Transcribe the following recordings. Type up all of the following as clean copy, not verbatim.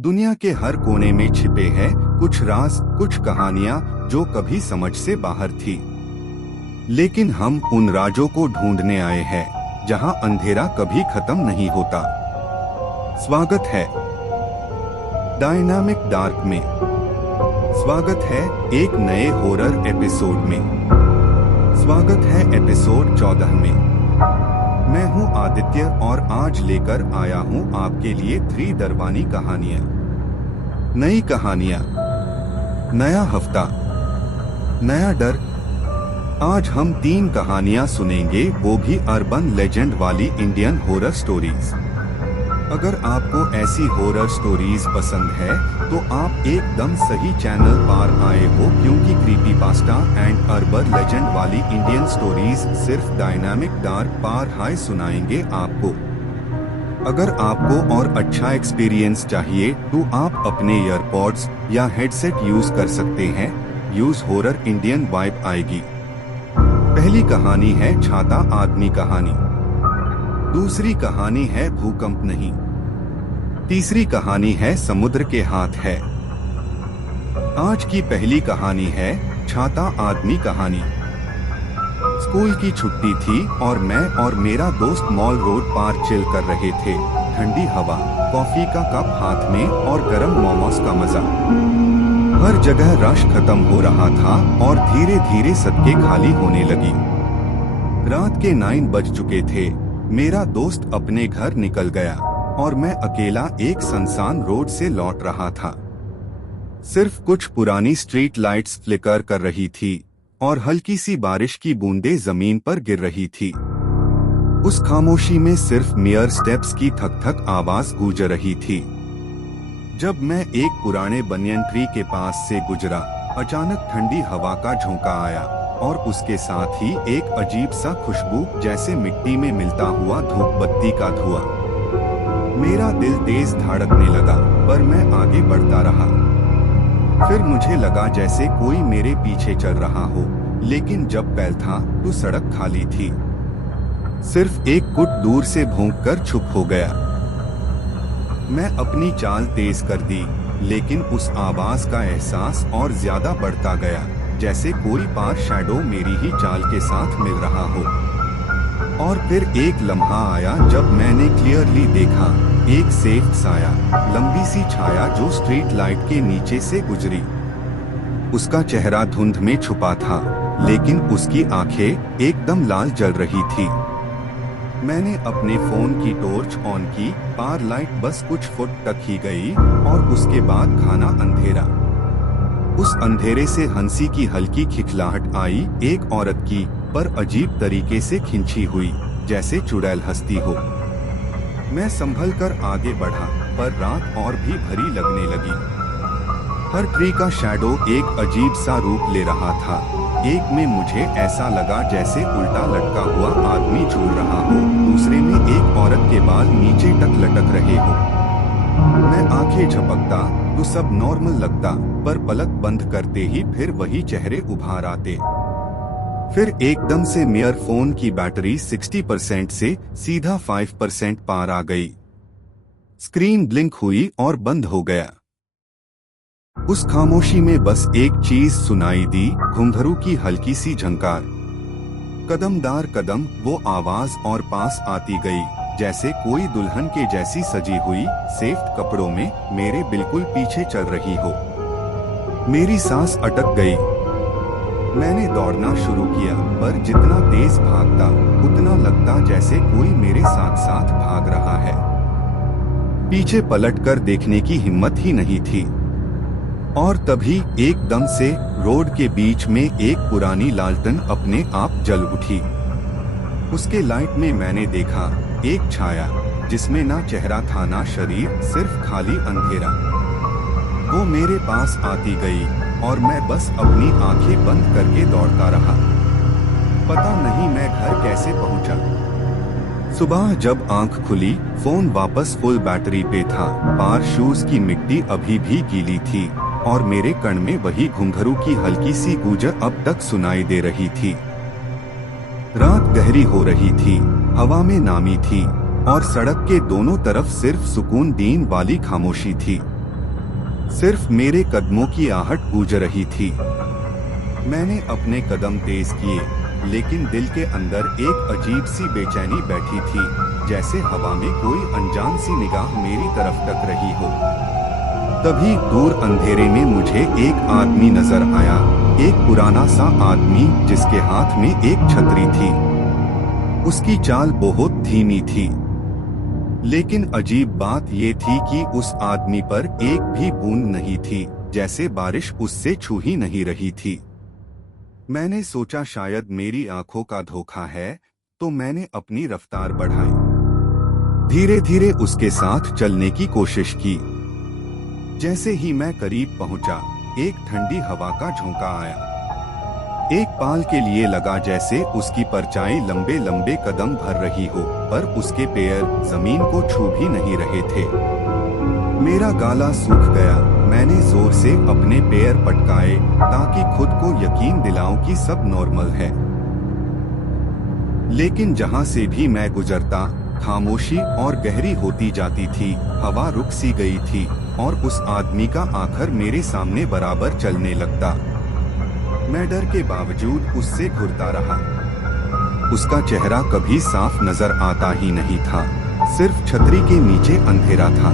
दुनिया के हर कोने में छिपे हैं कुछ राज, कुछ कहानियां जो कभी समझ से बाहर थी। लेकिन हम उन राजों को ढूंढने आए हैं जहां अंधेरा कभी खत्म नहीं होता। स्वागत है डायनामिक डार्क में। स्वागत है एक नए हॉरर एपिसोड में। स्वागत है एपिसोड 14 में। मैं हूं आदित्य और आज लेकर आया हूं आपके लिए 3 दरबानी कहानियां। नई कहानियां, नया हफ्ता, नया डर। आज हम 3 कहानियां सुनेंगे, वो भी अर्बन लेजेंड वाली इंडियन हॉरर स्टोरीज। अगर आपको ऐसी हॉरर स्टोरीज पसंद है तो आप एकदम सही चैनल पर आए हो, क्योंकि क्रीपीपास्टा एंड अर्बन लेजेंड वाली इंडियन स्टोरीज सिर्फ डायनामिक डार्क पर हाई सुनाएंगे आपको। अगर आपको और अच्छा एक्सपीरियंस चाहिए तो आप अपने ईयरपॉड्स या हेडसेट यूज कर सकते हैं। यूज हॉरर इंडियन वाइब आएगी। पहली कहानी है छाता आदमी कहानी। दूसरी कहानी है भूकंप नहीं। तीसरी कहानी है समुद्र के हाथ है। आज की पहली कहानी है छाता आदमी कहानी। स्कूल की छुट्टी थी और मैं और मेरा दोस्त मॉल रोड पर चिल कर रहे थे। ठंडी हवा, कॉफी का कप हाथ में और गरम मोमोज का मजा। हर जगह रश खत्म हो रहा था और धीरे धीरे सड़कें खाली होने लगी। रात के 9 बज चुके थे। मेरा दोस्त अपने घर निकल गया और मैं अकेला एक सुनसान रोड से लौट रहा था। सिर्फ कुछ पुरानी स्ट्रीट लाइट्स फ्लिकर कर रही थी और हल्की सी बारिश की बूंदें जमीन पर गिर रही थी। उस खामोशी में सिर्फ मेयर स्टेप्स की थक थक आवाज गूंज रही थी। जब मैं एक पुराने बनियन ट्री के पास से गुजरा, अचानक ठंडी हवा का झोंका आया और उसके साथ ही एक अजीब सा खुशबू, जैसे मिट्टी में मिलता हुआ धूप बत्ती का धुआं। मेरा दिल तेज धड़कने लगा, पर मैं आगे बढ़ता रहा। फिर मुझे लगा जैसे कोई मेरे पीछे चल रहा हो, लेकिन जब पैर था तो सड़क खाली थी। सिर्फ एक कुट दूर से भौंक कर चुप हो गया। मैं अपनी चाल तेज कर दी, लेकिन उस आवाज का एहसास और ज्यादा बढ़ता गया, जैसे कोई पार शैडो मेरी ही चाल के साथ मिल रहा हो। और फिर एक लम्हा आया जब मैंने क्लियरली देखा एक सेफ साया, लंबी सी छाया जो स्ट्रीट लाइट के नीचे से गुजरी। उसका चेहरा धुंध में छुपा था, लेकिन उसकी आंखें एकदम लाल जल रही थी। मैंने अपने फोन की टॉर्च ऑन की, पार लाइट बस कुछ फुट तक ही गई और उसके बाद घना अंधेरा। उस अंधेरे से हंसी की हल्की खिखलाहट आई, एक औरत की, पर अजीब तरीके से खिंची हुई, जैसे चुड़ैल हंसती हो। मैं संभल कर आगे बढ़ा, पर रात और भी भरी लगने लगी। हर ट्री का शैडो एक अजीब सा रूप ले रहा था। एक में मुझे ऐसा लगा जैसे उल्टा लटका हुआ आदमी झूल रहा हो, दूसरे में एक औरत के बाल नीचे तक लटक रहे हो। मैं आंखें झपकता तो सब नॉर्मल लगता, पर पलक बंद करते ही फिर वही चेहरे उभार आते। फिर एकदम से मेरे फोन की बैटरी 60% से सीधा 5% पार आ गई। स्क्रीन ब्लिंक हुई और बंद हो गया। उस खामोशी में बस एक चीज सुनाई दी, घुंघरू की हल्की सी झंकार। कदम दर कदम वो आवाज और पास आती गई, जैसे कोई दुल्हन के जैसी सजी हुई, सेफ्ट कपड़ों में, मेरे बिल्कुल पीछे चल रही हो। मेरी सांस अटक गई। मैंने दौड़ना शुरू किया, पर जितना तेज भागता उतना लगता जैसे कोई मेरे साथ साथ भाग रहा है। पीछे पलटकर देखने की हिम्मत ही नहीं थी। और तभी एकदम से रोड के बीच में एक पुरानी लालटेन अपने आप जल उठी। उसके लाइट में मैंने देखा एक छाया, जिसमें ना चेहरा था ना शरीर, सिर्फ खाली अंधेरा। वो मेरे पास आती गई और मैं बस अपनी आंखें बंद करके दौड़ता रहा। पता नहीं मैं घर कैसे पहुंचा। सुबह जब आंख खुली, फोन वापस फुल बैटरी पे था, पार शूज की मिट्टी अभी भी गीली थी और मेरे कान में वही घुंघरू की हल्की सी गूंज अब तक सुनाई दे रही थी। रात गहरी हो रही थी, हवा में नामी थी और सड़क के दोनों तरफ सिर्फ सुकून दीन वाली खामोशी थी। सिर्फ मेरे कदमों की आहट गूंज रही थी। मैंने अपने कदम तेज किए, लेकिन दिल के अंदर एक अजीब सी बेचैनी बैठी थी, जैसे हवा में कोई अनजान सी निगाह मेरी तरफ तक रही हो। तभी दूर अंधेरे में मुझे एक आदमी नजर आया, एक पुराना सा आदमी जिसके हाथ में एक छतरी थी। उसकी चाल बहुत धीमी थी, लेकिन अजीब बात ये थी कि उस आदमी पर एक भी बूंद नहीं थी, जैसे बारिश उससे छू ही नहीं रही थी। मैंने सोचा शायद मेरी आंखों का धोखा है, तो मैंने अपनी रफ्तार बढ़ाई। धीरे धीरे उसके साथ चलने की कोशिश की। जैसे ही मैं करीब पहुंचा, एक ठंडी हवा का झोंका आया। एक पाल के लिए लगा जैसे उसकी परछाई लंबे लंबे कदम भर रही हो, पर उसके पैर जमीन को छू भी नहीं रहे थे। मेरा गाला सूख गया। मैंने जोर से अपने पैर पटकाए ताकि खुद को यकीन दिलाऊं कि सब नॉर्मल है। लेकिन जहां से भी मैं गुजरता, खामोशी और गहरी होती जाती थी। हवा रुक सी गई थी और उस आदमी का आखिर मेरे सामने बराबर चलने लगता। मैं डर के बावजूद उससे घूरता रहा। उसका चेहरा कभी साफ नजर आता ही नहीं था, सिर्फ छतरी के नीचे अंधेरा था।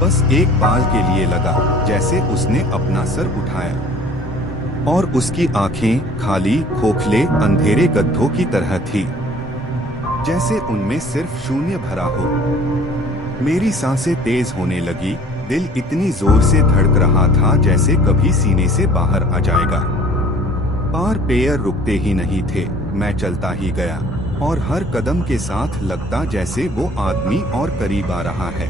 बस एक पाल के लिए लगा जैसे उसने अपना सर उठाया, और उसकी आंखें खाली, खोखले, अंधेरे गड्ढों की तरह थी, जैसे उनमें सिर्फ शून्य भरा हो। मेरी सांसें तेज होने लगी। दिल इतनी जोर से धड़क रहा था जैसे कभी सीने से बाहर आ जाएगा। पर पैर रुकते ही नहीं थे। मैं चलता ही गया और हर कदम के साथ लगता जैसे वो आदमी और करीब आ रहा है।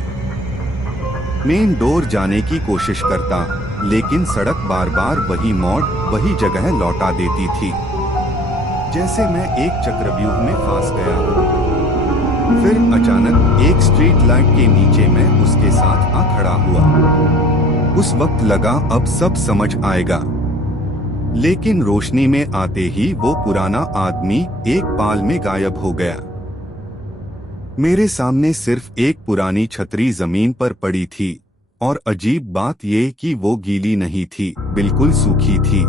मेन डोर जाने की कोशिश करता, लेकिन सड़क बार बार वही मोड़, वही जगह लौटा देती थी, जैसे मैं एक चक्रव्यूह में फंस गया हूँ। फिर अचानक एक स्ट्रीट लाइट के नीचे मैं उसके साथ आ खड़ा हुआ। उस वक्त लगा अब सब समझ आएगा, लेकिन रोशनी में आते ही वो पुराना आदमी एक पाल में गायब हो गया। मेरे सामने सिर्फ एक पुरानी छतरी जमीन पर पड़ी थी, और अजीब बात ये कि वो गीली नहीं थी, बिल्कुल सूखी थी।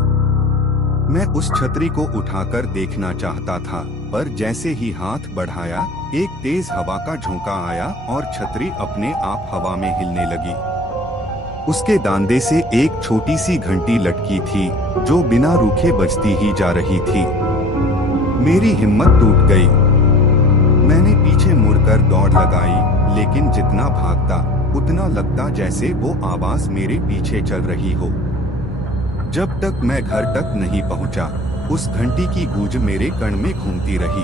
मैं उस छतरी को उठाकर देखना चाहता था, पर जैसे ही हाथ बढ़ाया, एक तेज हवा का झोंका आया और छतरी अपने आप हवा में हिलने लगी। उसके दांदे से एक छोटी सी घंटी लटकी थी, जो बिना रुके बजती ही जा रही थी। मेरी हिम्मत टूट गई। मैंने पीछे मुड़कर दौड़ लगाई, लेकिन जितना भागता उतना लगता जैसे वो आवाज मेरे पीछे चल रही हो। जब तक मैं घर तक नहीं पहुंचा, उस घंटी की गूंज मेरे कान में घूमती रही।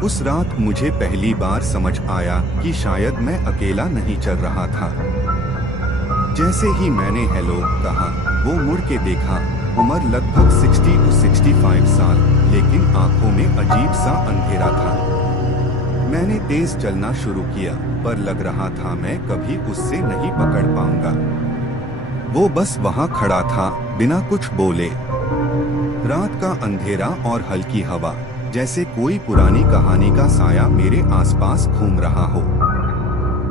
उस रात मुझे पहली बार समझ आया कि शायद मैं अकेला नहीं चल रहा था। जैसे ही मैंने हेलो कहा, वो मुड़ के देखा। उम्र लगभग 60 से 65 साल, लेकिन आंखों में अजीब सा अंधेरा था। मैंने तेज चलना शुरू किया, पर लग रहा था मैं कभी उससे नहीं पकड़ पाऊंगा। वो बस वहां खड़ा था, बिना कुछ बोले। रात का अंधेरा और हल्की हवा, जैसे कोई पुरानी कहानी का साया मेरे आसपास घूम रहा हो।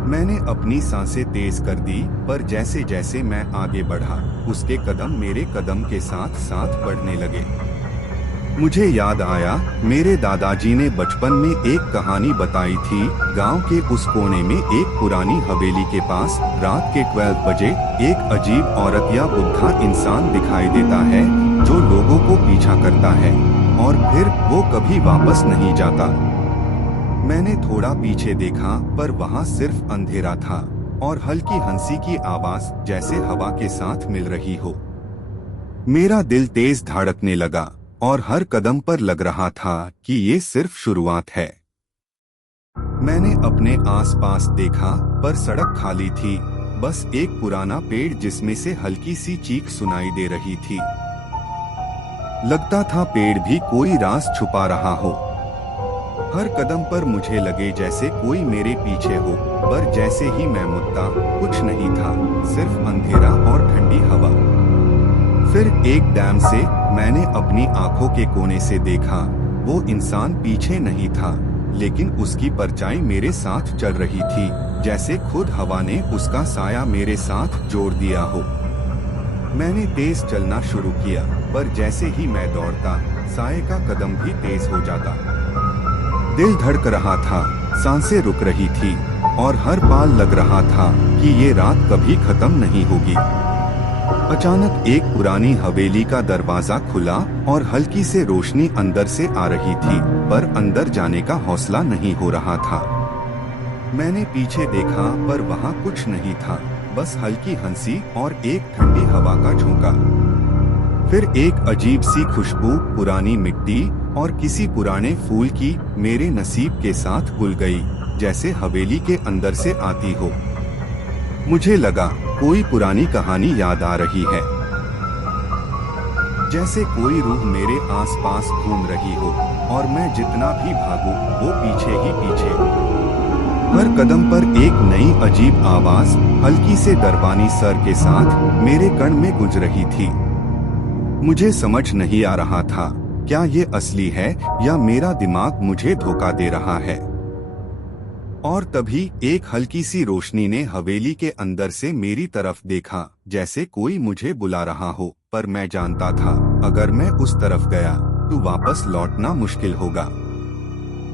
मैंने अपनी सांसें तेज कर दी, पर जैसे जैसे मैं आगे बढ़ा, उसके कदम मेरे कदम के साथ साथ बढ़ने लगे। मुझे याद आया, मेरे दादाजी ने बचपन में एक कहानी बताई थी। गांव के उस कोने में एक पुरानी हवेली के पास रात के 12 बजे एक अजीब औरत या बुढ़ा इंसान दिखाई देता है, जो लोगों को पीछा करता है और फिर वो कभी वापस नहीं जाता। मैंने थोड़ा पीछे देखा, पर वहाँ सिर्फ अंधेरा था और हल्की हंसी की आवाज जैसे हवा के साथ मिल रही हो। मेरा दिल तेज धड़कने लगा और हर कदम पर लग रहा था कि ये सिर्फ शुरुआत है। मैंने अपने आसपास देखा, पर सड़क खाली थी, बस एक पुराना पेड़ जिसमें से हल्की सी चीख सुनाई दे रही थी। लगता था पेड़ भी कोई राज छुपा रहा हो। हर कदम पर मुझे लगे जैसे कोई मेरे पीछे हो, पर जैसे ही मैं मुड़ता, कुछ नहीं था, सिर्फ अंधेरा और ठंडी हवा। फिर एक डैम से मैंने अपनी आंखों के कोने से देखा। वो इंसान पीछे नहीं था, लेकिन उसकी परछाई मेरे साथ चल रही थी, जैसे खुद हवा ने उसका साया मेरे साथ जोड़ दिया हो। मैंने तेज चलना शुरू किया, पर जैसे ही मैं दौड़ता, साये का कदम भी तेज हो जाता। दिल धड़क रहा था, सांसें रुक रही थी और हर पाल लग रहा था कि ये रात कभी खत्म नहीं होगी। अचानक एक पुरानी हवेली का दरवाजा खुला और हल्की से रोशनी अंदर से आ रही थी, पर अंदर जाने का हौसला नहीं हो रहा था। मैंने पीछे देखा, पर वहाँ कुछ नहीं था, बस हल्की हंसी और एक ठंडी हवा का झोंका। फिर एक अजीब सी खुशबू पुरानी मिट्टी और किसी पुराने फूल की मेरे नसीब के साथ घुल गई, जैसे हवेली के अंदर से आती हो। मुझे लगा कोई पुरानी कहानी याद आ रही है, जैसे कोई रूह मेरे आसपास घूम रही हो और मैं जितना भी भागूं वो पीछे ही पीछे। हर कदम पर एक नई अजीब आवाज हल्की से दरबानी स्वर के साथ मेरे कान में गूंज रही थी। मुझे समझ नहीं आ रहा था क्या ये असली है या मेरा दिमाग मुझे धोखा दे रहा है। और तभी एक हल्की सी रोशनी ने हवेली के अंदर से मेरी तरफ देखा, जैसे कोई मुझे बुला रहा हो, पर मैं जानता था अगर मैं उस तरफ गया तो वापस लौटना मुश्किल होगा।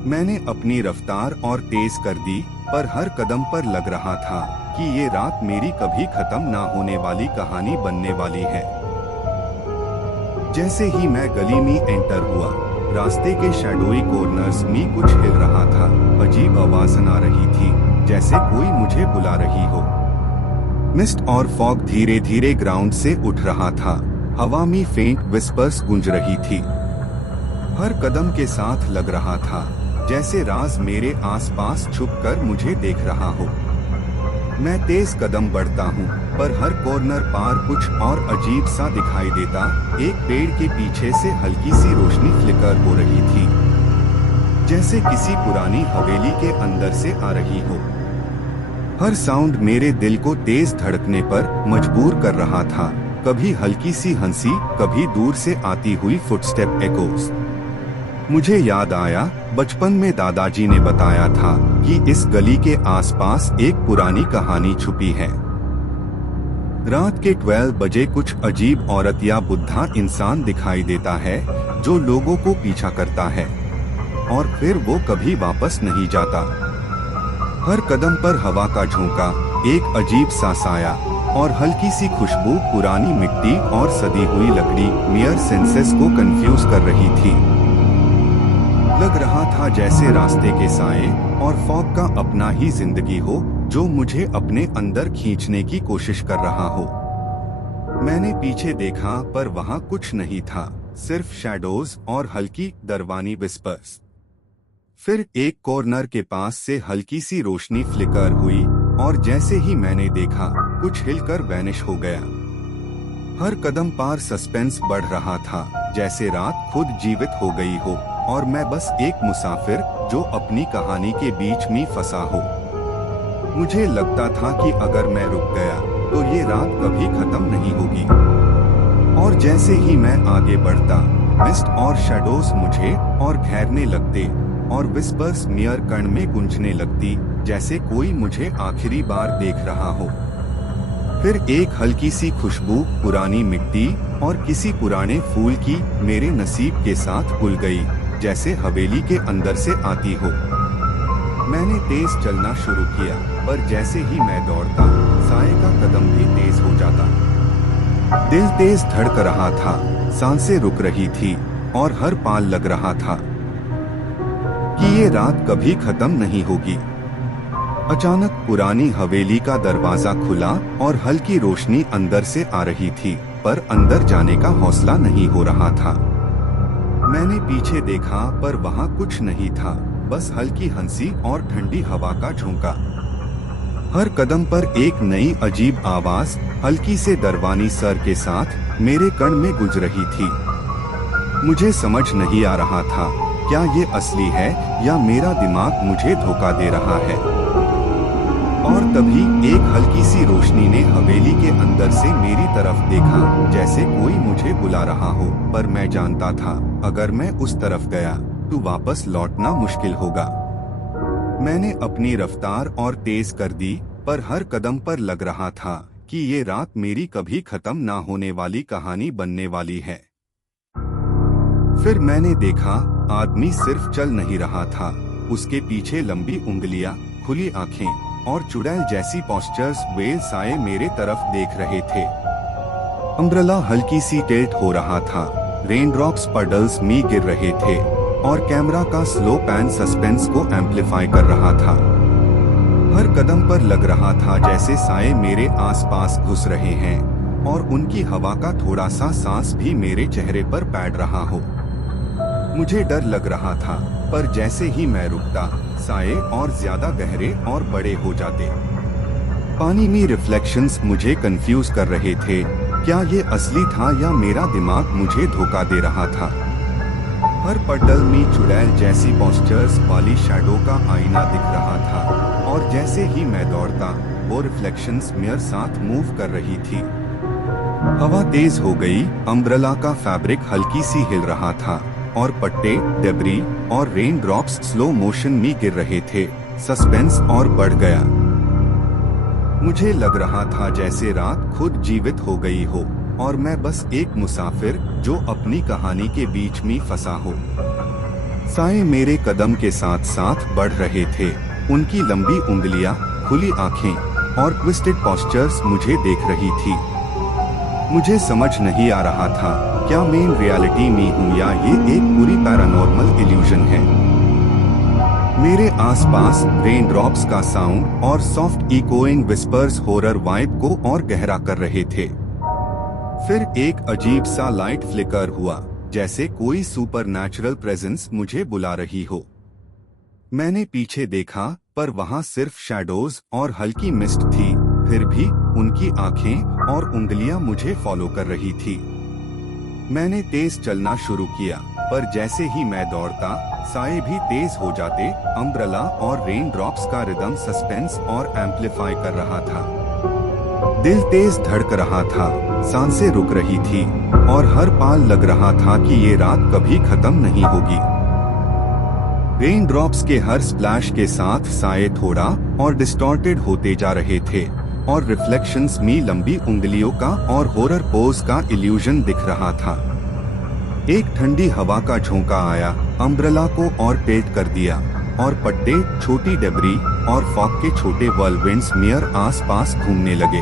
मैंने अपनी रफ्तार और तेज कर दी, पर हर कदम पर लग रहा था कि ये रात मेरी कभी खत्म ना होने वाली कहानी बनने वाली है। जैसे ही मैं गली में एंटर हुआ, रास्ते के शैडोई कॉर्नर्स में कुछ हिल रहा था। अजीब आवाज़ें आ रही थी, जैसे कोई मुझे बुला रही हो। मिस्ट और फॉग धीरे धीरे ग्राउंड से उठ रहा था। हवा में फेंट विस्पर्स गूंज रही थी। हर कदम के साथ लग रहा था जैसे राज मेरे आसपास छुपकर मुझे देख रहा हो। मैं तेज कदम बढ़ता हूँ, पर हर कॉर्नर पार कुछ और अजीब सा दिखाई देता। एक पेड़ के पीछे से हल्की सी रोशनी फ्लिकर हो रही थी, जैसे किसी पुरानी हवेली के अंदर से आ रही हो। हर साउंड मेरे दिल को तेज धड़कने पर मजबूर कर रहा था। कभी हल्की सी हंसी, कभी दूर से आती हुई फुटस्टेप एकोस। मुझे याद आया बचपन में दादाजी ने बताया था कि इस गली के आसपास एक पुरानी कहानी छुपी है। रात के 12 बजे कुछ अजीब औरत या बुढ़ा इंसान दिखाई देता है जो लोगों को पीछा करता है और फिर वो कभी वापस नहीं जाता। हर कदम पर हवा का झोंका, एक अजीब सा साया और हल्की सी खुशबू पुरानी मिट्टी और सदी हुई लकड़ी मेरे सेंसेस को कंफ्यूज कर रही थी। लग रहा था जैसे रास्ते के साए और फॉग का अपना ही जिंदगी हो जो मुझे अपने अंदर खींचने की कोशिश कर रहा हो। मैंने पीछे देखा, पर वहाँ कुछ नहीं था, सिर्फ शैडोज और हल्की दरवानी विस्पर्स। फिर एक कॉर्नर के पास से हल्की सी रोशनी फ्लिकर हुई और जैसे ही मैंने देखा कुछ हिलकर वैनिश हो गया। हर कदम पार सस्पेंस बढ़ रहा था, जैसे रात खुद जीवित हो गई हो और मैं बस एक मुसाफिर जो अपनी कहानी के बीच में फंसा हो। मुझे लगता था कि अगर मैं रुक गया तो ये रात कभी खत्म नहीं होगी। और जैसे ही मैं आगे बढ़ता, मिस्ट और शैडोज मुझे और घेरने लगते और विस्पर्स मेरे कान में गूंजने लगती, जैसे कोई मुझे आखिरी बार देख रहा हो। फिर एक हल्की सी खुशबू पुरानी मिट्टी और किसी पुराने फूल की मेरे नसीब के साथ घुल गई, जैसे हवेली के अंदर से आती हो। मैंने तेज चलना शुरू किया, पर जैसे ही मैं दौड़ता, साये का कदम भी तेज हो जाता। दिल तेज धड़क रहा था, सांसें रुक रही थी और हर पाल लग रहा था कि ये रात कभी खत्म नहीं होगी। अचानक पुरानी हवेली का दरवाजा खुला और हल्की रोशनी अंदर से आ रही थी, पर अंदर जाने का हौसला नहीं हो रहा था। मैंने पीछे देखा, पर वहाँ कुछ नहीं था, बस हल्की हंसी और ठंडी हवा का झोंका। हर कदम पर एक नई अजीब आवाज हल्की से दरबानी स्वर के साथ मेरे कान में गूंज रही थी। मुझे समझ नहीं आ रहा था क्या ये असली है या मेरा दिमाग मुझे धोखा दे रहा है। और तभी एक हल्की सी रोशनी ने हवेली के अंदर से मेरी तरफ देखा, जैसे कोई मुझे बुला रहा हो, पर मैं जानता था अगर मैं उस तरफ गया तो वापस लौटना मुश्किल होगा। मैंने अपनी रफ्तार और तेज कर दी, पर हर कदम पर लग रहा था कि ये रात मेरी कभी खत्म ना होने वाली कहानी बनने वाली है। फिर मैंने देखा, आदमी सिर्फ चल नहीं रहा था, उसके पीछे लंबी उंगलियां, खुली आंखें और चुड़ैल जैसी पोस्चर्स वेल साए मेरे तरफ देख रहे थे। अम्ब्रेला हल्की सी टिल्ट हो रहा था, रेनड्रॉप्स पडल्स में गिर रहे थे और कैमरा का स्लो पैन सस्पेंस को एम्पलीफाई कर रहा था। हर कदम पर लग रहा था जैसे साए मेरे आसपास घुस रहे हैं और उनकी हवा का थोड़ा सा सांस भी मेरे चेहरे पर बैठ रहा हो। मुझे डर लग रहा था, पर जैसे ही मैं रुकता, साए और ज्यादा गहरे और बड़े हो जाते। पानी में रिफ्लेक्शंस मुझे कंफ्यूज कर रहे थे। क्या ये असली था या मेरा दिमाग मुझे धोखा दे रहा था? हर पडल में चुड़ैल जैसी पोस्चर्स वाली शैडो का आईना दिख रहा था और जैसे ही मैं दौड़ता, वो रिफ्लेक्शंस मेरे साथ मूव कर रही थी। हवा तेज हो गई, अम्ब्रेला का फैब्रिक हल्की सी हिल रहा था और पट्टे, डेब्री और रेन ड्रॉप्स स्लो मोशन में गिर रहे थे। सस्पेंस और बढ़ गया। मुझे लग रहा था जैसे रात खुद जीवित हो गई हो और मैं बस एक मुसाफिर जो अपनी कहानी के बीच में फंसा हो। साए मेरे कदम के साथ साथ बढ़ रहे थे, उनकी लंबी उंगलियां, खुली आंखें और ट्विस्टेड पोस्चर्स मुझे देख रही थी। मुझे समझ नहीं आ रहा था, क्या मैं रियलिटी में हूँ या ये एक पूरी पैरानॉर्मल इल्यूजन है। मेरे आसपास रेनड्रॉप्स का साउंड और soft echoing whispers horror vibe को और गहरा कर रहे थे। फिर एक अजीब सा लाइट फ्लिकर हुआ, जैसे कोई सुपरनैचुरल प्रेजेंस मुझे बुला रही हो। मैंने पीछे देखा, पर वहां सिर्फ शैडोज और हल्की मिस्ट थी। फिर भी उनकी आंखें और उंगलियां मुझे फॉलो कर रही थी। मैंने तेज चलना शुरू किया, पर जैसे ही मैं दौड़ता, साए भी तेज हो जाते। अम्ब्रेला और रेन ड्रॉप्स का रिदम सस्पेंस और एम्पलीफाई कर रहा था। दिल तेज धड़क रहा था, सांसें रुक रही थी और हर पाल लग रहा था कि ये रात कभी खत्म नहीं होगी। रेन ड्रॉप्स के हर स्प्लैश के साथ साए थोड़ा और डिस्टॉर्टेड होते जा रहे थे और रिफ्लेक्शंस में लंबी उंगलियों का और हॉरर पोज का इल्यूजन दिख रहा था। एक ठंडी हवा का झोंका आया, अम्ब्रेला को और टेट कर दिया और पट्टे, छोटी डेब्री और फॉग के छोटे व्हर्लविंड्स मेयर आसपास घूमने लगे।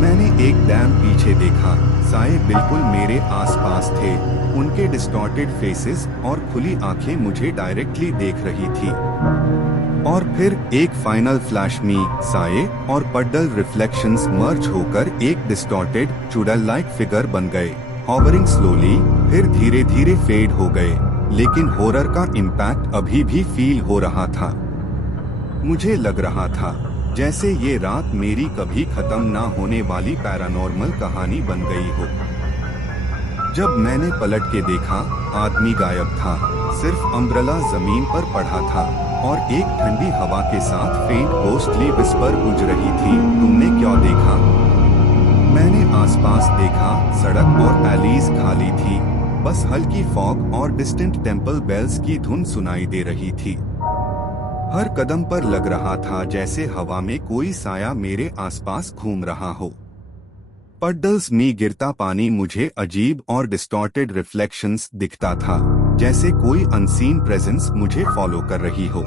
मैंने एक डैम पीछे देखा, साए बिल्कुल मेरे आसपास थे, उनके डिस्टॉर्टेड फेसेस और खुली आंखें मुझे डायरेक्टली देख रही थी। और फिर एक फाइनल फ्लैश में साए और पड्डल रिफ्लेक्शंस मर्ज होकर एक डिस्टॉर्टेड चुड़ैल लाइक फिगर बन गए, हॉवरिंग स्लोली, फिर धीरे धीरे फेड हो गए, लेकिन हॉरर का इम्पैक्ट अभी भी फील हो रहा था। मुझे लग रहा था जैसे ये रात मेरी कभी खत्म ना होने वाली पैरानॉर्मल कहानी बन गई हो। जब मैंने पलट के देखा, आदमी गायब था, सिर्फ अम्ब्रेला जमीन पर पड़ा था और एक ठंडी हवा के साथ फेंट घोस्टली विस्पर गूंज रही थी। तुमने क्या देखा? मैंने आसपास देखा, सड़क और एलीज खाली थी, बस हल्की फॉग और डिस्टेंट टेंपल बेल्स की धुन सुनाई दे रही थी। हर कदम पर लग रहा था जैसे हवा में कोई साया मेरे आसपास घूम रहा हो। पड्डल्स में गिरता पानी मुझे अजीब और डिस्टॉर्टेड रिफ्लेक्शंस दिखता था, जैसे कोई अनसीन प्रेजेंस मुझे फॉलो कर रही हो।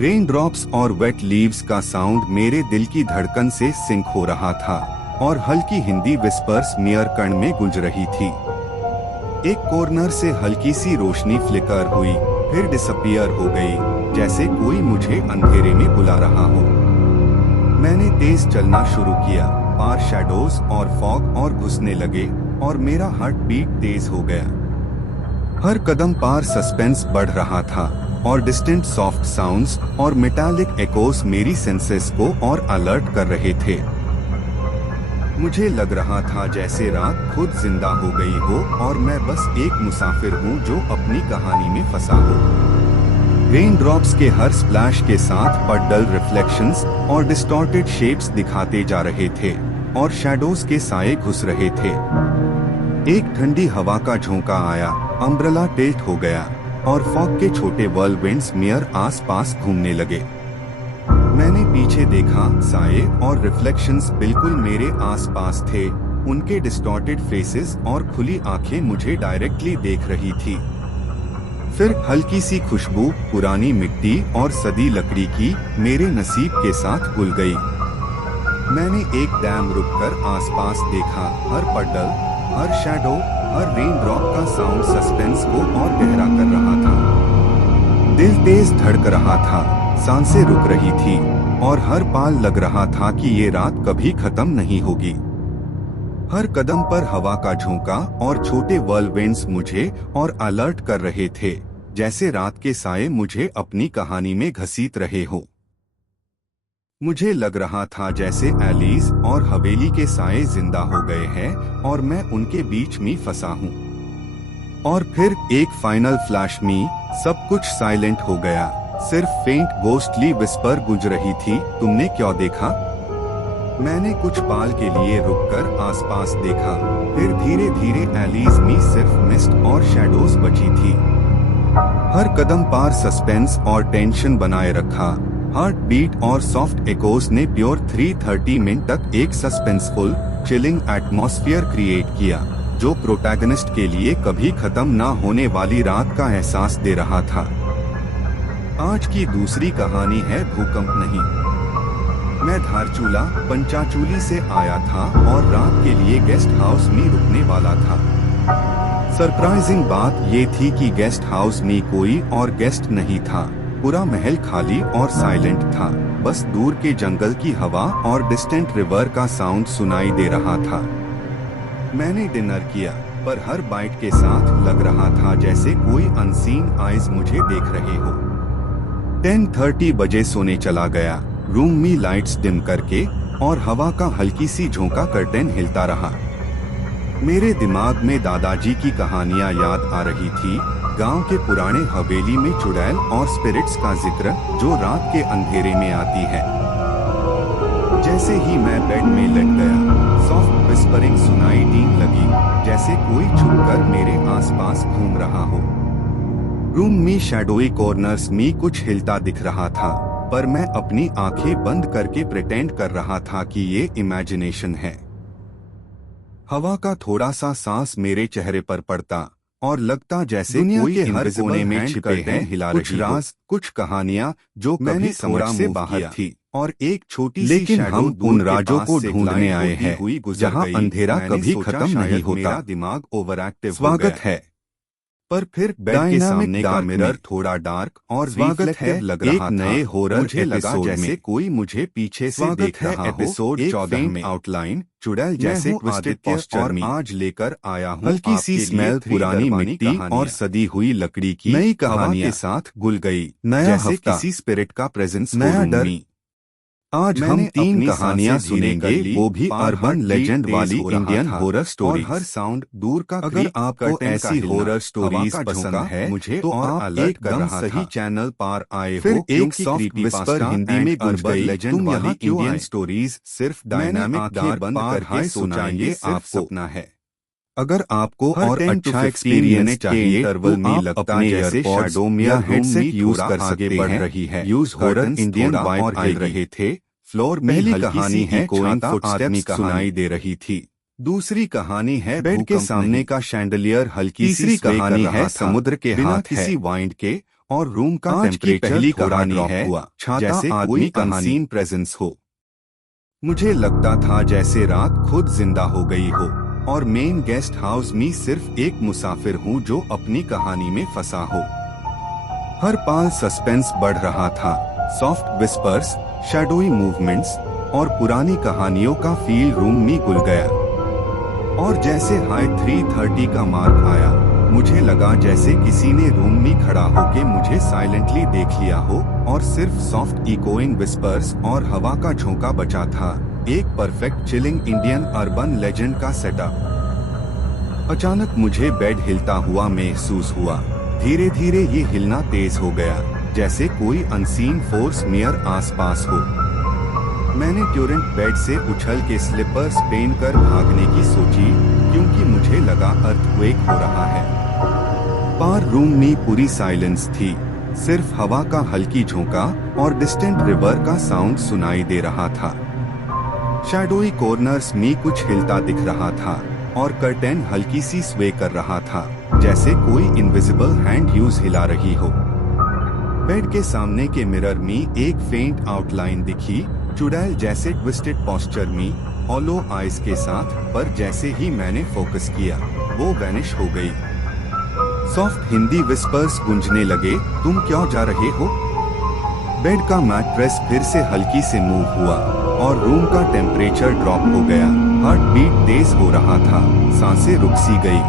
रेन ड्रॉप्स और वेट लीव्स का साउंड मेरे दिल की धड़कन से सिंक हो रहा था और हल्की हिंदी विस्पर्स मेयर कण में गूंज रही थी। एक कॉर्नर से हल्की सी रोशनी फ्लिकर हुई, फिर डिसअपियर हो गई, जैसे कोई मुझे अंधेरे में बुला रहा हो। मैंने तेज चलना शुरू किया, पार शैडोज और फॉग और घुसने लगे और मेरा हार्ट बीट तेज हो गया। हर कदम पार सस्पेंस बढ़ रहा था और डिस्टेंट सॉफ्ट साउंड्स और मेटालिक एकोस मेरी सेंसेस को और अलर्ट कर रहे थे। मुझे लग रहा था जैसे रात खुद जिंदा हो गई हो और मैं बस एक मुसाफिर हूँ जो अपनी कहानी में फंसा हो। रेन ड्रॉप्स के हर स्प्लैश के साथ पड्डल रिफ्लेक्शंस और डिस्टॉर्टेड शेप्स दिखाते जा रहे थे और शैडोज के साए घुस रहे थे। एक ठंडी हवा का झोंका आया, अम्ब्रेला टिल्ट हो गया और फॉग के छोटे व्हर्लविंड्स मियर आसपास घूमने लगे। मैंने पीछे देखा, साए और रिफ्लेक्शंस बिल्कुल मेरे आसपास थे। उनके डिस्टॉर्टेड फेसेस और खुली आंखें मुझे डायरेक्टली देख रही थी। फिर हल्की सी खुशबू पुरानी मिट्टी और सदी लकड़ी की मेरे नसीब के साथ घुल गई। मैंने एक डैम रुककर आसपास देखा। हर पड्डल, हर शैडो, हर रेन ड्रॉप का साउंड सस्पेंस को और गहरा कर रहा था। दिल तेज धड़क रहा था, सांसें रुक रही थी और हर पाल लग रहा था कि ये रात कभी खत्म नहीं होगी। हर कदम पर हवा का झोंका और छोटे व्हर्लविंड्स मुझे और अलर्ट कर रहे थे, जैसे रात के साए मुझे अपनी कहानी में घसीट रहे हो। मुझे लग रहा था जैसे एलिस और हवेली के साए जिंदा हो गए हैं और मैं उनके बीच में फंसा हूँ। और फिर एक फाइनल फ्लैश में सब कुछ साइलेंट हो गया। सिर्फ फेंट गोस्टली विस्पर गूंज रही थी, तुमने क्या देखा? मैंने कुछ पाल के लिए रुककर आसपास देखा। फिर धीरे धीरे एलिस में सिर्फ मिस्ट और शैडोज बची थी। हर कदम पार सस्पेंस और टेंशन बनाए रखा। हार्ट बीट और सॉफ्ट एकोस ने प्योर 330 मिनट तक एक सस्पेंसफुल, चिलिंग एटमॉस्फेयर क्रिएट किया, जो प्रोटैगनिस्ट के लिए कभी खत्म ना होने वाली रात का एहसास दे रहा था। आज की दूसरी कहानी है भूकंप नहीं। मैं धारचूला, पंचाचूली से आया था और रात के लिए गेस्ट हाउस में रुकने वाला था। सरप्राइजिंग बात ये थी कि गेस्ट हाउस में कोई और गेस्ट नहीं था। पूरा महल खाली और साइलेंट था। बस दूर के जंगल की हवा और डिस्टेंट रिवर का साउंड सुनाई दे रहा था। मैंने डिनर किया, पर हर बाइट के साथ लग रहा था जैसे कोई अनसीन आइज मुझे देख रहे हो। 10:30 बजे सोने चला गया, रूम में लाइट्स डिम करके, और हवा का हल्की सी झोंका कर्टेन हिलता रहा। मेरे दिमाग में दादाजी की कहानियां याद आ रही थी, गांव के पुराने हवेली में चुड़ैल और स्पिरिट्स का जिक्र जो रात के अंधेरे में आती है। जैसे ही मैं बेड में लेट गया, सॉफ्ट विस्परिंग सुनाई देने लगी, जैसे कोई छुपकर मेरे आसपास घूम रहा हो। रूम में शैडोई कॉर्नर्स में कुछ हिलता दिख रहा था, पर मैं अपनी आंखें बंद करके प्रिटेंड कर रहा था कि ये इमेजिनेशन है। हवा का थोड़ा सा सांस मेरे चेहरे पर पड़ता और लगता जैसे कोई के हर कोने में छिपे हैं हिला कुछ राज, कुछ कहानियां जो मैंने समझ से बाहर थी, और एक छोटी सी लेकिन हम उन राजों को ढूंढने आए हैं जहां अंधेरा कभी खत्म नहीं होता। दिमाग ओवर एक्टिव। स्वागत है। पर फिर बेड के सामने का मिरर थोड़ा डार्क और स्वागत है लग रहा था। नए हॉरर एपिसोड जैसे कोई मुझे पीछे से देख रहा हो। एपिसोड 14 में आउटलाइन चुड़ैल जैसे ट्विस्टेड पोस्चर में आज लेकर आया हूँ। हल्की सी स्मेल पुरानी मिट्टी और सदी हुई लकड़ी की नई कहानी के साथ घुल गई। नया जैसे किसी स्पिरिट का प्रेजेंस, नया डर। आज हम 3 कहानियां सुनेंगे, वो भी अर्बन लेजेंड वाली इंडियन हॉरर स्टोरी। हर साउंड दूर का। अगर आपको ऐसी हॉरर स्टोरीज पसंद है मुझे तो आप एकदम सही चैनल पर आए हो। फिर एक सॉफ्ट विस्पर हिंदी में गूंज गई। लेजेंड वाली इंडियन स्टोरीज सिर्फ डायनामिक डार्क बंद करके सुनाएंगे। आप सपना है। अगर आपको और अच्छा एक्सपीरियंस चाहिए इंटरवल में लगता है जैसे शैडो या हेडसेट यूज कर सकते हैं। यूज हॉरर इंडियन वाइब आ रहे थे। फ्लोर में पहली कहानी है कोई फुटस्टेप्स सुनाई दे रही थी। दूसरी कहानी है बेड के सामने का शैंडलियर हल्की। तीसरी कहानी है समुद्र के हाथ किसी वाइंड के, और रूम का टेम्परेचर पहली कहानी है जैसे कोई अनसीन प्रेजेंस हो। मुझे लगता था जैसे रात खुद जिंदा हो गई हो और मेन गेस्ट हाउस में सिर्फ एक मुसाफिर हूँ जो अपनी कहानी में फंसा हो। हर पाल सस्पेंस बढ़ रहा था। सॉफ्ट विस्पर्स, शैडोई मूवमेंट्स और पुरानी कहानियों का फील रूम में घुल गया। और जैसे हाई 3:30 का मार्क आया, मुझे लगा जैसे किसी ने रूम में खड़ा होके मुझे साइलेंटली देख लिया हो और सिर्फ सॉफ्ट इकोइंग विस्पर्स और हवा का झोंका बचा था। एक perfect chilling Indian urban legend का सेटअप। अचानक मुझे बेड हिलता हुआ महसूस हुआ। धीरे धीरे ये हिलना तेज हो गया, जैसे कोई अनसीन फोर्स नियर आसपास हो। मैंने ट्यूरेंट बेड से उछल के स्लिपर्स पहनकर भागने की सोची, क्योंकि मुझे लगा अर्थक्वेक हो रहा है। पार रूम में पूरी साइलेंस थी। सिर्फ हवा का हल्की झोंका और डिस्टेंट रिवर का साउंड सुनाई दे रहा था। शैडोई कॉर्नर्स में कुछ हिलता दिख रहा था और कर्टेन हल्की सी स्वे कर रहा था, जैसे कोई इनविजिबल हैंड यूज हिला रही हो। बेड के सामने के मिरर में एक फेंट आउटलाइन दिखी, चुड़ैल जैसे ट्विस्टेड पोस्चर में, हॉलो आइज के साथ, पर जैसे ही मैंने फोकस किया वो वैनिश हो गई। सॉफ्ट हिंदी विस्पर्स गूंजने लगे, तुम क्यों जा रहे हो? बेड का मैट्रेस फिर से हल्की से मूव हुआ और रूम का टेम्परेचर ड्रॉप हो गया। हार्ट बीट तेज हो रहा था, सांसें रुक सी गई।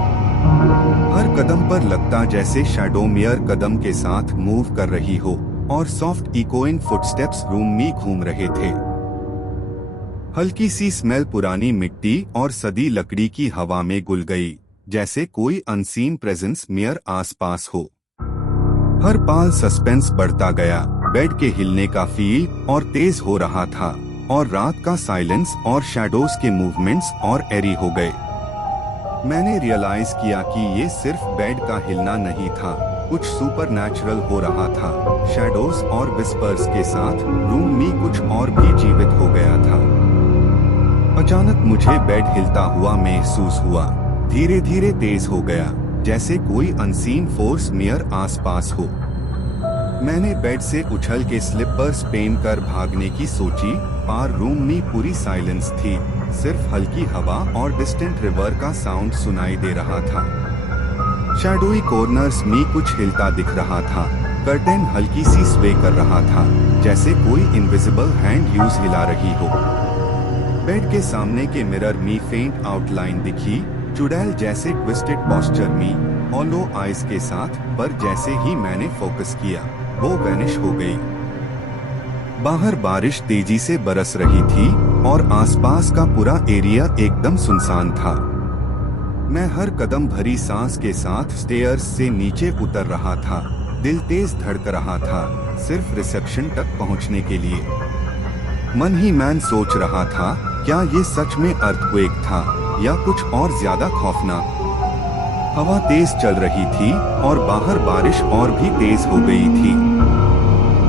हर कदम पर लगता जैसे शैडोमियर कदम के साथ मूव कर रही हो और सॉफ्ट इकोइंग फुटस्टेप्स रूम में घूम रहे थे। हल्की सी स्मेल पुरानी मिट्टी और सदी लकड़ी की हवा में घुल गई, जैसे कोई अनसीन प्रेजेंस मियर आसपास हो। हर पाल सस्पेंस बढ़ता गया। बेड के हिलने का फील और तेज हो रहा था और रात का साइलेंस और शैडोज के मूवमेंट्स और एरी हो गए। मैंने रियलाइज किया कि ये सिर्फ बेड का हिलना नहीं था, कुछ सुपरनैचुरल हो रहा था। शैडोज और विस्पर्स के साथ रूम में कुछ और भी जीवित हो गया था। अचानक मुझे बेड हिलता हुआ महसूस हुआ, धीरे धीरे तेज हो गया, जैसे कोई अनसीन फोर्स मियर आसपास हो। मैंने बेड से उछल के स्लिपर्स पहन कर भागने की सोची। पार रूम में पूरी साइलेंस थी, सिर्फ हल्की हवा और डिस्टेंट रिवर का साउंड सुनाई दे रहा था। शैडोई कॉर्नर्स में कुछ हिलता दिख रहा था, कर्टेन हल्की सी स्वे कर रहा था, जैसे कोई इनविजिबल हैंड यूज हिला रही हो। बेड के सामने के मिरर में फेंट आउटलाइन दिखी, चुड़ैल जैसे ट्विस्टेड पोस्चर में, हॉलो आइज के साथ, पर जैसे ही मैंने फोकस किया वो वैनिश हो गई। बाहर बारिश तेजी से बरस रही थी और आसपास का पूरा एरिया एकदम सुनसान था। मैं हर कदम भरी सांस के साथ स्टेयर्स से नीचे उतर रहा था। दिल तेज धड़क रहा था, सिर्फ रिसेप्शन तक पहुंचने के लिए। मन ही मन सोच रहा था, क्या ये सच में अर्थक्वेक था या कुछ और ज्यादा खौफनाक? हवा तेज चल रही थी और बाहर बारिश और भी तेज हो गई थी।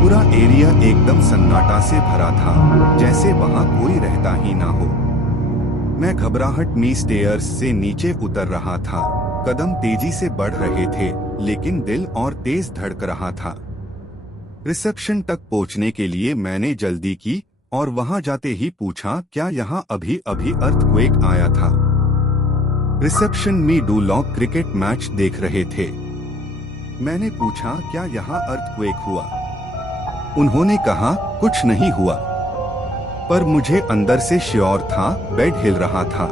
पूरा एरिया एकदम सन्नाटा से भरा था, जैसे वहां कोई रहता ही ना हो। मैं घबराहट में स्टेयर्स से नीचे उतर रहा था। कदम तेजी से बढ़ रहे थे, लेकिन दिल और तेज धड़क रहा था। रिसेप्शन तक पहुंचने के लिए मैंने जल्दी की और वहां जाते ही पूछा, क्या यहाँ अभी अभी अर्थक्वेक आया था? रिसेप्शन में डू लॉक क्रिकेट मैच देख रहे थे। मैंने पूछा, क्या यहाँ अर्थक्वेक हुआ? उन्होंने कहा, कुछ नहीं हुआ, पर मुझे अंदर से श्योर था बेड हिल रहा था।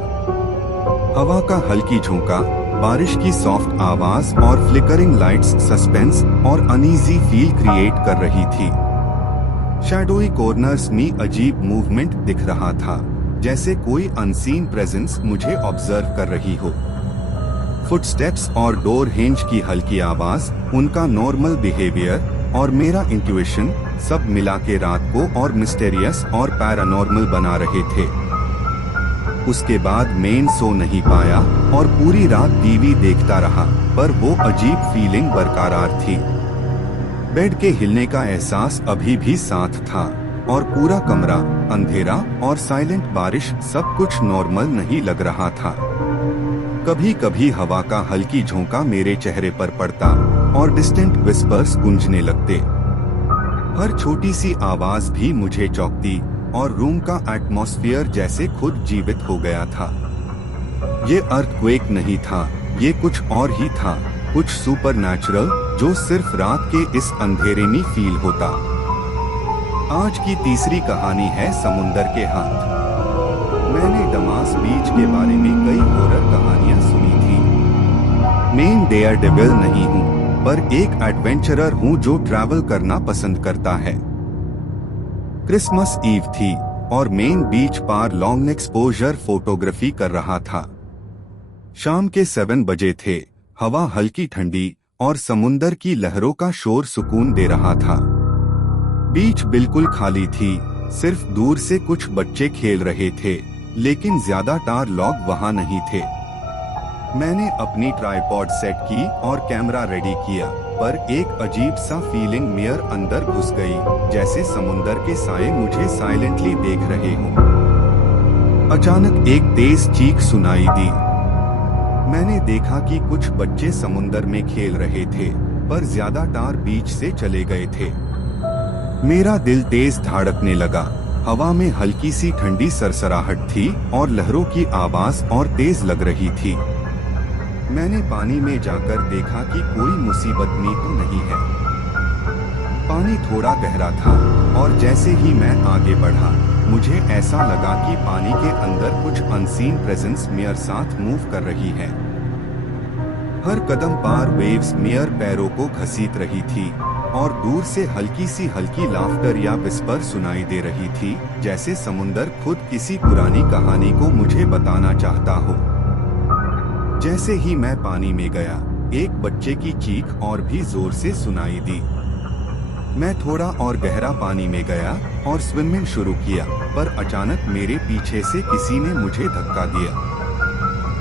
हवा का हल्की झोंका, बारिश की सॉफ्ट आवाज और फ्लिकरिंग लाइट्स सस्पेंस और अनईजी फील क्रिएट कर रही थी। शैडोई कॉर्नर्स में अजीब मूवमेंट दिख रहा था, जैसे कोई अनसीन प्रेजेंस मुझे ऑब्जर्व कर रही हो। फुटस्टेप्स और डोर हिंज की हल्की आवाज, उनका नॉर्मल बिहेवियर और मेरा इंट्यूशन, सब मिला के रात को और मिस्टेरियस और पैरानॉर्मल बना रहे थे। उसके बाद मैं सो नहीं पाया और पूरी रात टीवी देखता रहा, पर वो अजीब फीलिंग बरकरार थी। बेड के हिलने का एहसास अभी भी साथ था और पूरा कमरा, अंधेरा और साइलेंट बारिश, सब कुछ नॉर्मल नहीं लग रहा था। कभी कभी हवा का हल्की झोंका मेरे चेहरे पर पड़ता और डिस्टेंट विस्पर्स गूंजने लगते। हर छोटी सी आवाज भी मुझे चौंकती और रूम का एटमॉस्फेयर जैसे खुद जीवित हो गया था। ये अर्थक्वेक नहीं था, ये कुछ और ही था, कुछ सुपरनैचुरल जो सिर्फ रात के इस अंधेरे में फील होता। आज की तीसरी कहानी है समुंदर के हाथ। मैंने डमास बीच के बारे में कई हॉरर कहानियां सुनी थी। मैं डेयर डेविल नहीं हूँ, पर एक एडवेंचरर हूँ जो ट्रैवल करना पसंद करता है। क्रिसमस ईव थी और मेन बीच पर लॉन्ग एक्सपोजर फोटोग्राफी कर रहा था। शाम के 7 बजे थे। हवा हल्की ठंडी और समुंदर की लहरों का शोर सुकून दे रहा था। बीच बिल्कुल खाली थी, सिर्फ दूर से कुछ बच्चे खेल रहे थे, लेकिन ज्यादा टार लोग वहां नहीं थे। मैंने अपनी ट्राइपॉड सेट की और कैमरा रेडी किया, पर एक अजीब सा फीलिंग मेरे अंदर घुस गई, जैसे समुंदर के साए मुझे साइलेंटली देख रहे हों। अचानक एक तेज चीख सुनाई दी। मैंने देखा कि कुछ बच्चे समुंदर में खेल रहे थे, पर ज्यादातर बीच से चले गए थे। मेरा दिल तेज धड़कने लगा। हवा में हल्की सी ठंडी सरसराहट थी और लहरों की आवाज और तेज लग रही थी। मैंने पानी में जाकर देखा कि कोई मुसीबत में तो नहीं है। पानी थोड़ा गहरा था और जैसे ही मैं आगे बढ़ा, मुझे ऐसा लगा कि पानी के अंदर कुछ अनसीन प्रेजेंस मेरे साथ मूव कर रही है। हर कदम पार वेव्स मेरे पैरों को घसीट रही थी और दूर से हल्की लाफ्टर या विस्पर सुनाई दे रही थी, जैसे समुंदर खुद किसी पुरानी कहानी को मुझे बताना चाहता हो। जैसे ही मैं पानी में गया, एक बच्चे की चीख और भी जोर से सुनाई दी। मैं थोड़ा और गहरा पानी में गया और स्विमिंग शुरू किया, पर अचानक मेरे पीछे से किसी ने मुझे धक्का दिया।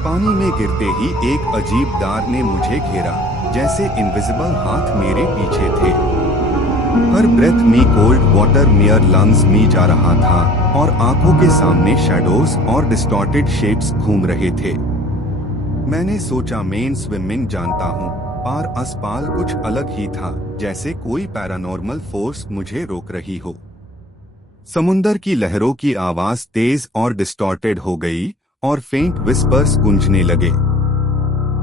पानी में गिरते ही एक अजीब डर ने मुझे घेरा, जैसे इनविजिबल हाथ मेरे पीछे थे। हर ब्रेथ में कोल्ड वाटर मेरे लंग्स में जा रहा था और आंखों के सामने शैडोज और डिस्टॉर्टेड शेप्स घूम रहे थे। मैंने सोचा मैं स्विमिंग जानता हूँ, पर आसपास कुछ अलग ही था, जैसे कोई पैरानॉर्मल फोर्स मुझे रोक रही हो। समुंदर की लहरों की आवाज तेज और डिस्टॉर्टेड हो गई और फेंट विस्पर्स गूंजने लगे।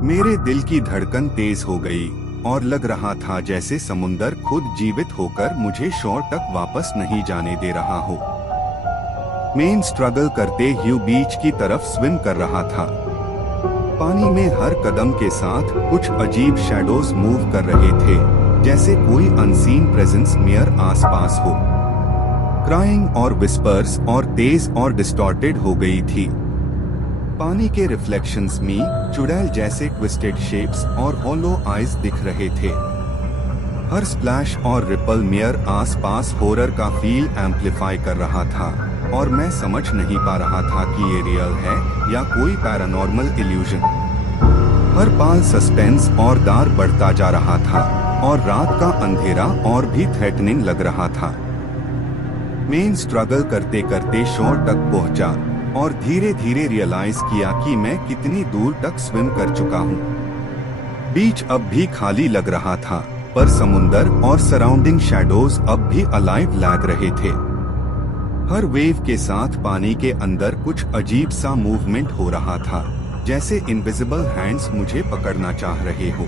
मेरे दिल की धड़कन तेज हो गई और लग रहा था जैसे समुंदर खुद जीवित होकर मुझे शोर तक वापस नहीं जाने दे रहा हो। मैं स्ट्रगल करते हुए बीच की तरफ स्विम कर रहा था। पानी में हर कदम के साथ कुछ अजीब शैडोज मूव कर रहे थे, जैसे कोई अनसीन प्रेजेंस मेरे आसपास हो। क्राइंग और विस्पर्स और तेज और डिस्टॉर्टेड हो गई थी। पानी के रिफ्लेक्शंस में चुड़ैल जैसे ट्विस्टेड शेप्स और हॉलो आइज दिख रहे थे। हर स्प्लैश और रिपल मेरे आसपास हॉरर का फील एम्पलीफाई कर रहा था और मैं समझ नहीं पा रहा था कि ये रियल है या कोई पैरानॉर्मल इल्यूजन। हर पल सस्पेंस और डर बढ़ता जा रहा था और रात का अंधेरा और भी थ्रेटनिंग लग रहा था। मैं स्ट्रगल करते करते शोर तक पहुंचा और धीरे धीरे रियलाइज किया कि मैं कितनी दूर तक स्विम कर चुका हूँ। बीच अब भी खाली लग रहा था, पर समुंदर और सराउंडिंग शैडोज अब भी अलाइव लग रहे थे। हर वेव के साथ पानी के अंदर कुछ अजीब सा मूवमेंट हो रहा था, जैसे इनविजिबल हैंड्स मुझे पकड़ना चाह रहे हो।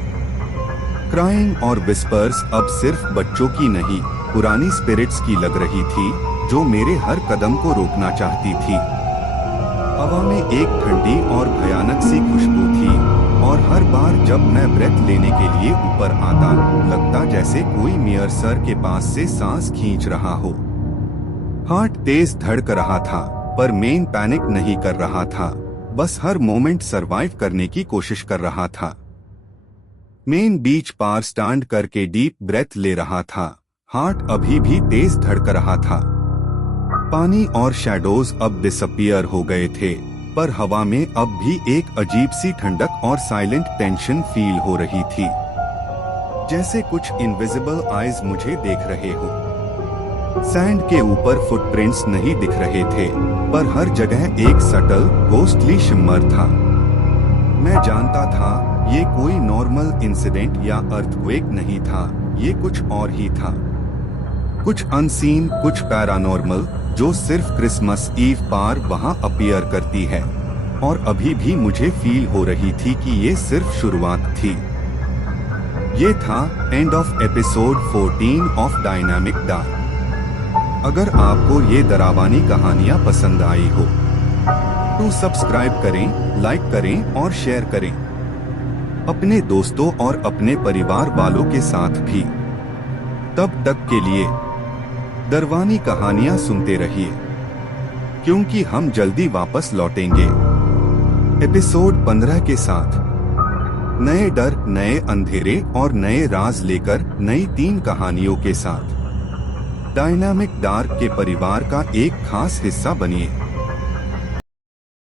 क्राइंग और विस्पर्स अब सिर्फ बच्चों की नहीं, पुरानी स्पिरिट्स की लग रही थी, जो मेरे हर कदम को रोकना चाहती थी। हवा में एक ठंडी और भयानक सी खुशबू थी और हर बार जब मैं ब्रेथ लेने के लिए ऊपर आता, लगता जैसे कोई मेरे सर के पास से सांस खींच रहा हो। हार्ट तेज धड़क रहा था, पर मैं पैनिक नहीं कर रहा था, बस हर मोमेंट सरवाइव करने की कोशिश कर रहा था। मैं बीच पार स्टैंड करके डीप ब्रेथ ले रहा था। हार्ट अभी भी तेज धड़क रहा था। पानी और शैडोज अब डिसअपियर हो गए थे, पर हवा में अब भी एक अजीब सी ठंडक और साइलेंट टेंशन फील हो रही थी, जैसे कुछ इनविजिबल आइज मुझे देख रहे हो। सैंड के ऊपर फुटप्रिंट्स नहीं दिख रहे थे, पर हर जगह एक सटल गोस्टली शिमर था। मैं जानता था ये कोई नॉर्मल इंसिडेंट या अर्थक्वेक नहीं था, ये कुछ और ही था। कुछ अनसीन, कुछ पैरानॉर्मल, जो सिर्फ क्रिसमस ईव पार वहां अपीयर करती है। और अभी भी मुझे फील हो रही थी कि ये सिर्फ शुरुआत थी। ये था end of episode 14 of dynamic dark. अगर आपको ये डरावनी कहानियां पसंद आई हो तो सब्सक्राइब करें, लाइक करें और शेयर करें अपने दोस्तों और अपने परिवार वालों के साथ भी। तब तक के लिए डरावनी कहानियां सुनते रहिए, क्योंकि हम जल्दी वापस लौटेंगे एपिसोड 15 के साथ। नए डर, नए अंधेरे और नए राज लेकर नई 3 कहानियों के साथ डायनामिक डार्क के परिवार का एक खास हिस्सा बनिए।